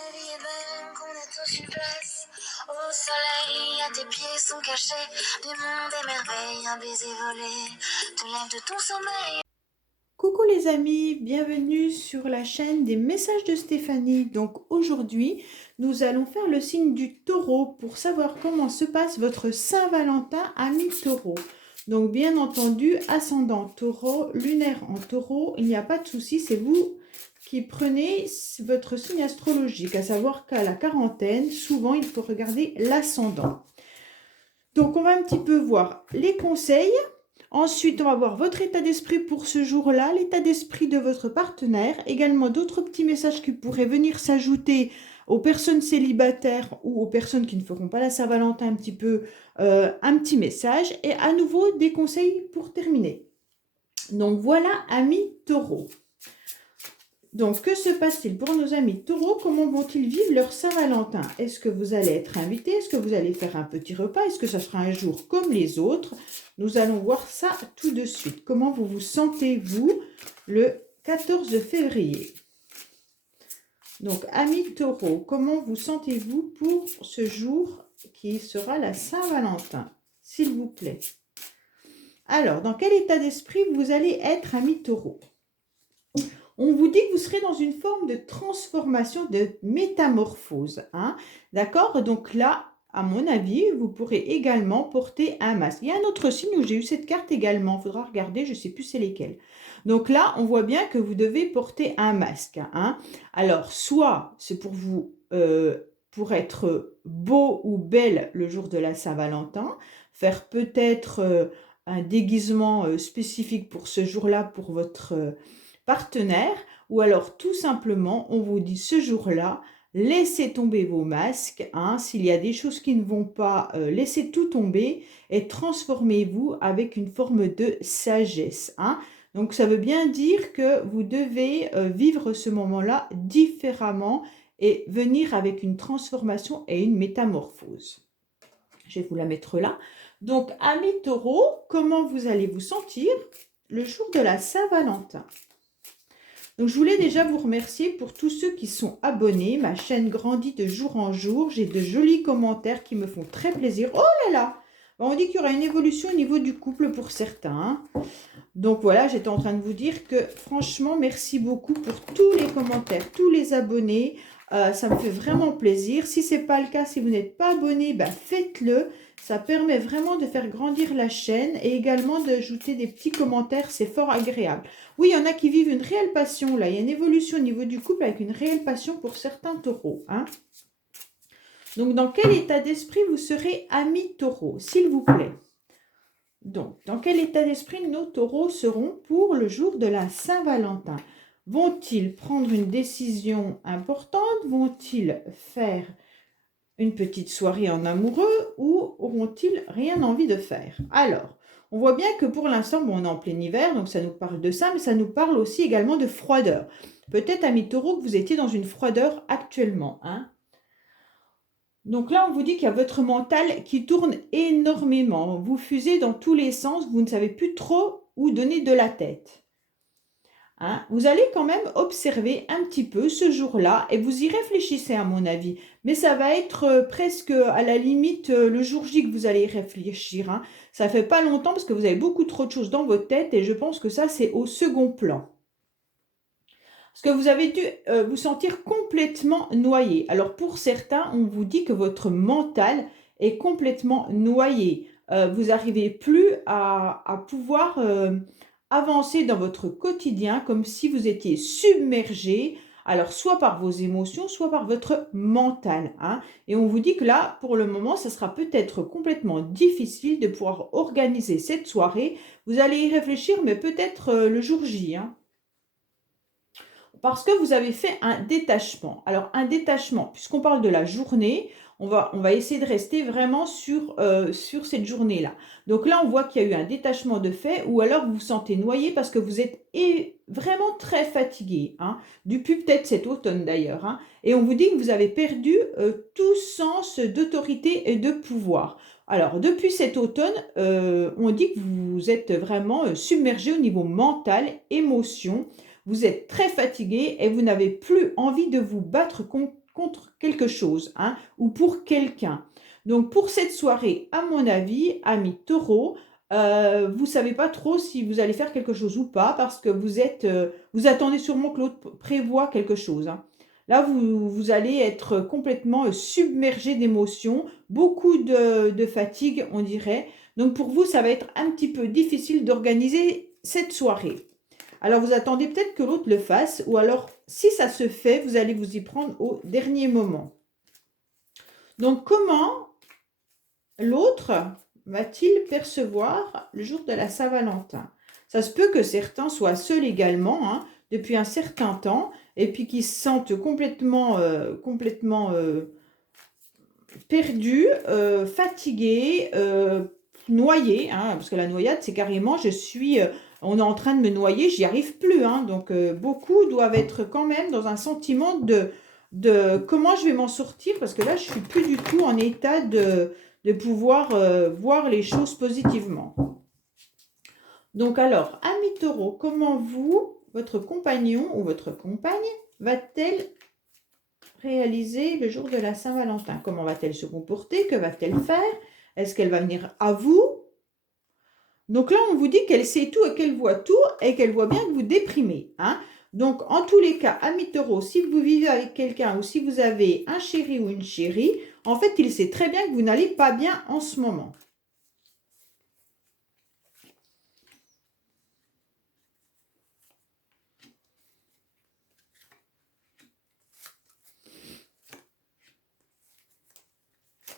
La vie est belle, qu'on a tous une place. Au soleil, à tes pieds sont cachés du monde des merveilles, un baiser volé te lève de ton sommeil. Coucou les amis, bienvenue sur la chaîne des messages de Stéphanie. Donc aujourd'hui, nous allons faire le signe du taureau pour savoir comment se passe votre Saint-Valentin ami taureau. Donc bien entendu, ascendant taureau, lunaire en taureau, il n'y a pas de souci, c'est vous qui prenez votre signe astrologique, à savoir qu'à la quarantaine, souvent il faut regarder l'ascendant. Donc on va un petit peu voir les conseils. Ensuite, on va voir votre état d'esprit pour ce jour-là, l'état d'esprit de votre partenaire, également d'autres petits messages qui pourraient venir s'ajouter aux personnes célibataires ou aux personnes qui ne feront pas la Saint-Valentin, un petit message et à nouveau des conseils pour terminer. Donc voilà, amis taureaux. Donc, que se passe-t-il pour nos amis taureaux? Comment vont-ils vivre leur Saint-Valentin? Est-ce que vous allez être invité? Est-ce que vous allez faire un petit repas? Est-ce que ça sera un jour comme les autres? Nous allons voir ça tout de suite. Comment vous vous sentez-vous le 14 février? Donc, amis taureaux, comment vous sentez-vous pour ce jour qui sera la Saint-Valentin? S'il vous plaît. Alors, dans quel état d'esprit vous allez être, amis taureaux? On vous dit que vous serez dans une forme de transformation, de métamorphose. Hein? D'accord? Donc là, à mon avis, vous pourrez également porter un masque. Il y a un autre signe où j'ai eu cette carte également. Il faudra regarder, je ne sais plus c'est lesquels. Donc là, on voit bien que vous devez porter un masque. Hein? Alors, soit c'est pour vous, pour être beau ou belle le jour de la Saint-Valentin, faire peut-être un déguisement spécifique pour ce jour-là, pour votre partenaire, ou alors tout simplement on vous dit ce jour-là, laissez tomber vos masques, hein, s'il y a des choses qui ne vont pas, laissez tout tomber et transformez-vous avec une forme de sagesse. Hein. Donc ça veut bien dire que vous devez vivre ce moment-là différemment et venir avec une transformation et une métamorphose. Je vais vous la mettre là. Donc, amis taureaux, comment vous allez vous sentir le jour de la Saint-Valentin? Donc, je voulais déjà vous remercier pour tous ceux qui sont abonnés. Ma chaîne grandit de jour en jour. J'ai de jolis commentaires qui me font très plaisir. Oh là là! On dit qu'il y aura une évolution au niveau du couple pour certains. Donc voilà, j'étais en train de vous dire que franchement, merci beaucoup pour tous les commentaires, tous les abonnés. Ça me fait vraiment plaisir. Si ce n'est pas le cas, si vous n'êtes pas abonné, ben faites-le. Ça permet vraiment de faire grandir la chaîne et également d'ajouter des petits commentaires. C'est fort agréable. Oui, il y en a qui vivent une réelle passion là. Il y a une évolution au niveau du couple avec une réelle passion pour certains taureaux. Hein. Donc, dans quel état d'esprit vous serez amis taureaux, s'il vous plaît? Donc, dans quel état d'esprit nos taureaux seront pour le jour de la Saint-Valentin? Vont-ils prendre une décision importante? Vont-ils faire une petite soirée en amoureux ou auront-ils rien envie de faire? Alors, on voit bien que pour l'instant, bon, on est en plein hiver, donc ça nous parle de ça, mais ça nous parle aussi également de froideur. Peut-être, amis taureaux, que vous étiez dans une froideur actuellement. Hein? Donc là, on vous dit qu'il y a votre mental qui tourne énormément. Vous fusez dans tous les sens, vous ne savez plus trop où donner de la tête. Hein? Vous allez quand même observer un petit peu ce jour-là et vous y réfléchissez à mon avis. Mais ça va être presque à la limite le jour J que vous allez y réfléchir. Hein? Ça ne fait pas longtemps parce que vous avez beaucoup trop de choses dans votre tête et je pense que ça c'est au second plan. Parce que vous avez dû vous sentir complètement noyé. Alors pour certains, on vous dit que votre mental est complètement noyé. Vous n'arrivez plus à pouvoir avancer dans votre quotidien comme si vous étiez submergé, alors soit par vos émotions, soit par votre mental. Hein. Et on vous dit que là, pour le moment, ça sera peut-être complètement difficile de pouvoir organiser cette soirée. Vous allez y réfléchir, mais peut-être le jour J. Hein. Parce que vous avez fait un détachement. Alors, un détachement, puisqu'on parle de la journée, on va essayer de rester vraiment sur cette journée-là. Donc là, on voit qu'il y a eu un détachement de fait, ou alors vous vous sentez noyé parce que vous êtes vraiment très fatigué, hein, depuis peut-être cet automne d'ailleurs. Hein, et on vous dit que vous avez perdu tout sens d'autorité et de pouvoir. Alors, depuis cet automne, on dit que vous êtes vraiment submergé au niveau mental, émotion. Vous êtes très fatigué et vous n'avez plus envie de vous battre contre quelque chose, hein, ou pour quelqu'un. Donc, pour cette soirée, à mon avis, amis taureaux, vous ne savez pas trop si vous allez faire quelque chose ou pas parce que vous attendez sûrement que l'autre prévoit quelque chose, hein. Là, vous allez être complètement submergé d'émotions, beaucoup de fatigue, on dirait. Donc, pour vous, ça va être un petit peu difficile d'organiser cette soirée. Alors, vous attendez peut-être que l'autre le fasse ou alors, si ça se fait, vous allez vous y prendre au dernier moment. Donc, comment l'autre va-t-il percevoir le jour de la Saint-Valentin? Ça se peut que certains soient seuls également, hein, depuis un certain temps, et puis qu'ils se sentent complètement perdus, fatigués, noyés, hein, parce que la noyade, c'est carrément, on est en train de me noyer, j'y arrive plus, hein, donc beaucoup doivent être quand même dans un sentiment de comment je vais m'en sortir, parce que là, je suis plus du tout en état de pouvoir voir les choses positivement. Donc alors, ami taureau, comment votre compagnon ou votre compagne va-t-elle réaliser le jour de la Saint-Valentin? Comment va-t-elle se comporter? Que va-t-elle faire? Est-ce qu'elle va venir à vous? Donc là, on vous dit qu'elle sait tout et qu'elle voit tout et qu'elle voit bien que vous déprimez, hein. Donc, en tous les cas, amis taureaux, si vous vivez avec quelqu'un ou si vous avez un chéri ou une chérie, en fait, il sait très bien que vous n'allez pas bien en ce moment.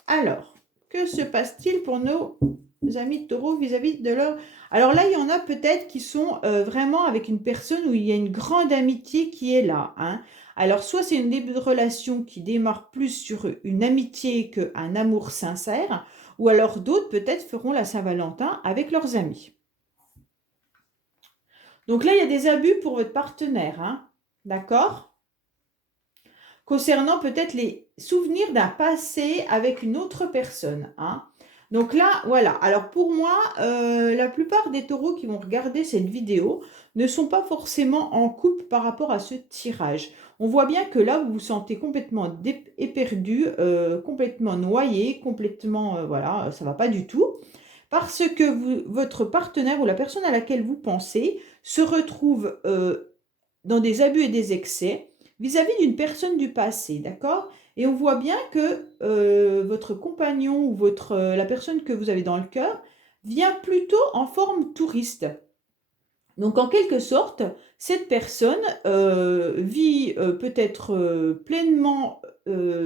Alors, que se passe-t-il pour nos amis taureaux vis-à-vis de leur... Alors là, il y en a peut-être qui sont vraiment avec une personne où il y a une grande amitié qui est là, hein. Alors, soit c'est une début de relation qui démarre plus sur une amitié qu'un amour sincère, ou alors d'autres peut-être feront la Saint-Valentin avec leurs amis. Donc là, il y a des abus pour votre partenaire, hein, d'accord? Concernant peut-être les souvenirs d'un passé avec une autre personne, hein. Donc là, voilà. Alors pour moi, la plupart des taureaux qui vont regarder cette vidéo ne sont pas forcément en couple par rapport à ce tirage. On voit bien que là, vous vous sentez complètement éperdu, complètement noyé, complètement, voilà, ça ne va pas du tout. Parce que votre partenaire ou la personne à laquelle vous pensez se retrouve dans des abus et des excès vis-à-vis d'une personne du passé, d'accord? Et on voit bien que votre compagnon ou la personne que vous avez dans le cœur vient plutôt en forme touriste. Donc, en quelque sorte, cette personne vit peut-être pleinement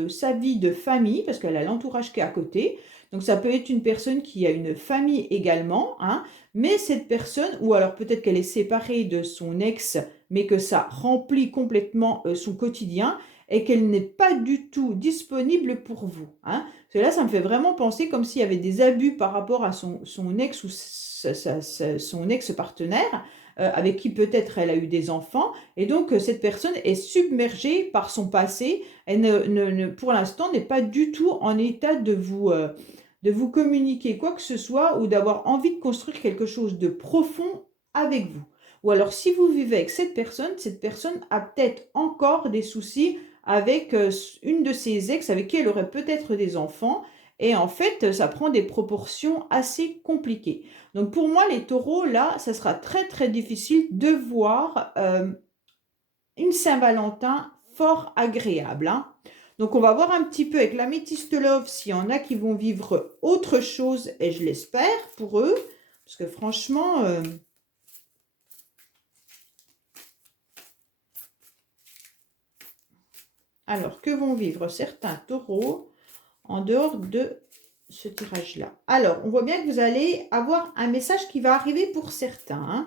sa vie de famille, parce qu'elle a l'entourage qui est à côté. Donc, ça peut être une personne qui a une famille également, hein, mais cette personne, ou alors peut-être qu'elle est séparée de son ex, mais que ça remplit complètement son quotidien et qu'elle n'est pas du tout disponible pour vous, hein. Parce que là, ça me fait vraiment penser comme s'il y avait des abus par rapport à son ex ou son ex-partenaire avec qui peut-être elle a eu des enfants, et donc cette personne est submergée par son passé, elle pour l'instant n'est pas du tout en état de vous communiquer quoi que ce soit ou d'avoir envie de construire quelque chose de profond avec vous. Ou alors si vous vivez avec cette personne a peut-être encore des soucis avec une de ses ex avec qui elle aurait peut-être des enfants, et en fait, ça prend des proportions assez compliquées. Donc pour moi, les taureaux, là, ça sera très très difficile de voir une Saint-Valentin fort agréable, hein. Donc on va voir un petit peu avec la Métiste Love s'il y en a qui vont vivre autre chose, et je l'espère pour eux, parce que franchement... Alors, que vont vivre certains taureaux en dehors de ce tirage-là? Alors, on voit bien que vous allez avoir un message qui va arriver pour certains, hein.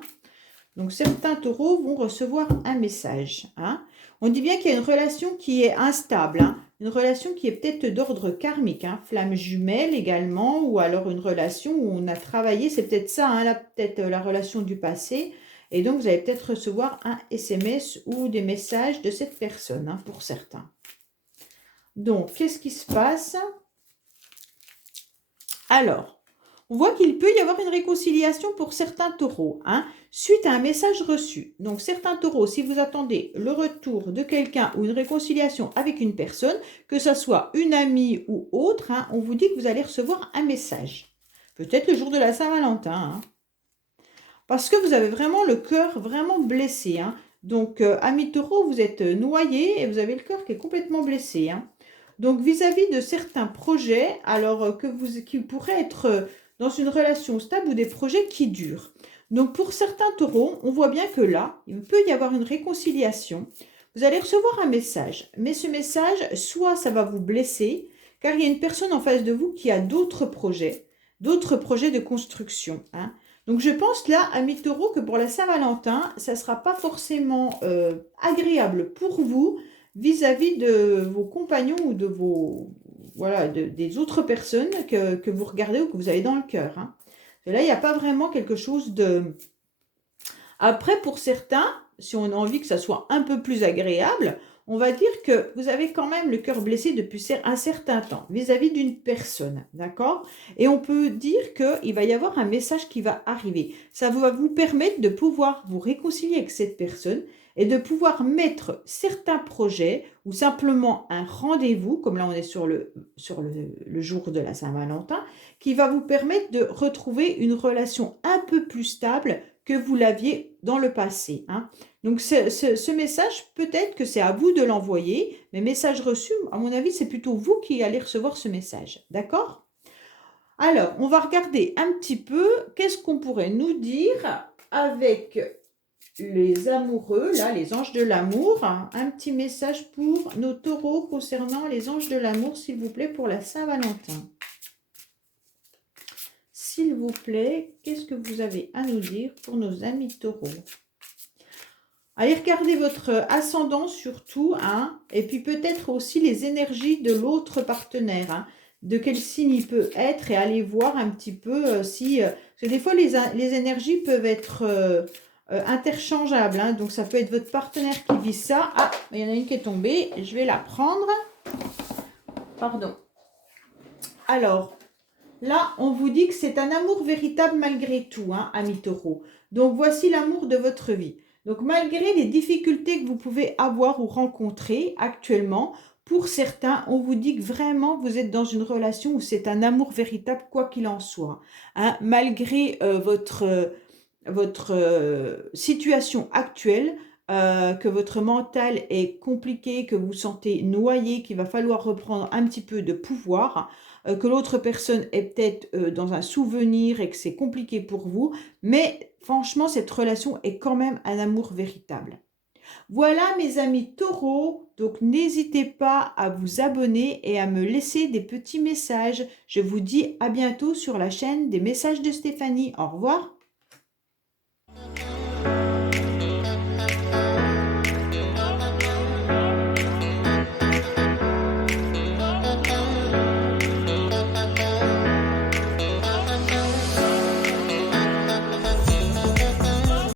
Donc, certains taureaux vont recevoir un message, hein. On dit bien qu'il y a une relation qui est instable, hein. Une relation qui est peut-être d'ordre karmique, hein. Flamme jumelle également, ou alors une relation où on a travaillé, c'est peut-être ça, hein, là, peut-être la relation du passé. Et donc, vous allez peut-être recevoir un SMS ou des messages de cette personne, hein, pour certains. Donc, qu'est-ce qui se passe? Alors, On voit qu'il peut y avoir une réconciliation pour certains taureaux, hein, suite à un message reçu. Donc certains taureaux, si vous attendez le retour de quelqu'un ou une réconciliation avec une personne, que ce soit une amie ou autre, hein, on vous dit que vous allez recevoir un message. Peut-être le jour de la Saint-Valentin, hein, parce que vous avez vraiment le cœur vraiment blessé, hein. Donc, amis taureaux, vous êtes noyé et vous avez le cœur qui est complètement blessé, hein. Donc, vis-à-vis de certains projets, alors qui pourraient être dans une relation stable ou des projets qui durent. Donc, pour certains taureaux, on voit bien que là, il peut y avoir une réconciliation. Vous allez recevoir un message, mais ce message, soit ça va vous blesser, car il y a une personne en face de vous qui a d'autres projets de construction, hein. Donc, je pense là, amis taureaux, que pour la Saint-Valentin, ça ne sera pas forcément agréable pour vous vis-à-vis de vos compagnons ou de vos, voilà, des autres personnes que vous regardez ou que vous avez dans le cœur, hein. Et là, il n'y a pas vraiment quelque chose de... Après, pour certains, si on a envie que ça soit un peu plus agréable, on va dire que vous avez quand même le cœur blessé depuis un certain temps vis-à-vis d'une personne, d'accord? Et on peut dire qu'il va y avoir un message qui va arriver. Ça va vous permettre de pouvoir vous réconcilier avec cette personne et de pouvoir mettre certains projets ou simplement un rendez-vous, comme là on est sur le jour de la Saint-Valentin, qui va vous permettre de retrouver une relation un peu plus stable que vous l'aviez dans le passé, hein. Donc, ce message, peut-être que c'est à vous de l'envoyer, mais message reçu, à mon avis, c'est plutôt vous qui allez recevoir ce message. D'accord? Alors, on va regarder un petit peu qu'est-ce qu'on pourrait nous dire avec les amoureux, là, les anges de l'amour. Un petit message pour nos taureaux concernant les anges de l'amour, s'il vous plaît, pour la Saint-Valentin. S'il vous plaît, qu'est-ce que vous avez à nous dire pour nos amis taureaux? Allez regarder votre ascendant surtout, hein, et puis peut-être aussi les énergies de l'autre partenaire, hein, de quel signe il peut être, et allez voir un petit peu si... parce que des fois, les énergies peuvent être interchangeables, hein, donc ça peut être votre partenaire qui vit ça. Ah, il y en a une qui est tombée, je vais la prendre. Pardon. Alors, là, on vous dit que c'est un amour véritable malgré tout, hein, amis taureaux. Donc, voici l'amour de votre vie. Donc, malgré les difficultés que vous pouvez avoir ou rencontrer actuellement, pour certains, on vous dit que vraiment, vous êtes dans une relation où c'est un amour véritable, quoi qu'il en soit, hein. Malgré votre situation actuelle, que votre mental est compliqué, que vous vous sentez noyé, qu'il va falloir reprendre un petit peu de pouvoir, que l'autre personne est peut-être dans un souvenir et que c'est compliqué pour vous, mais franchement, cette relation est quand même un amour véritable. Voilà mes amis taureaux, donc n'hésitez pas à vous abonner et à me laisser des petits messages. Je vous dis à bientôt sur la chaîne des messages de Stéphanie. Au revoir.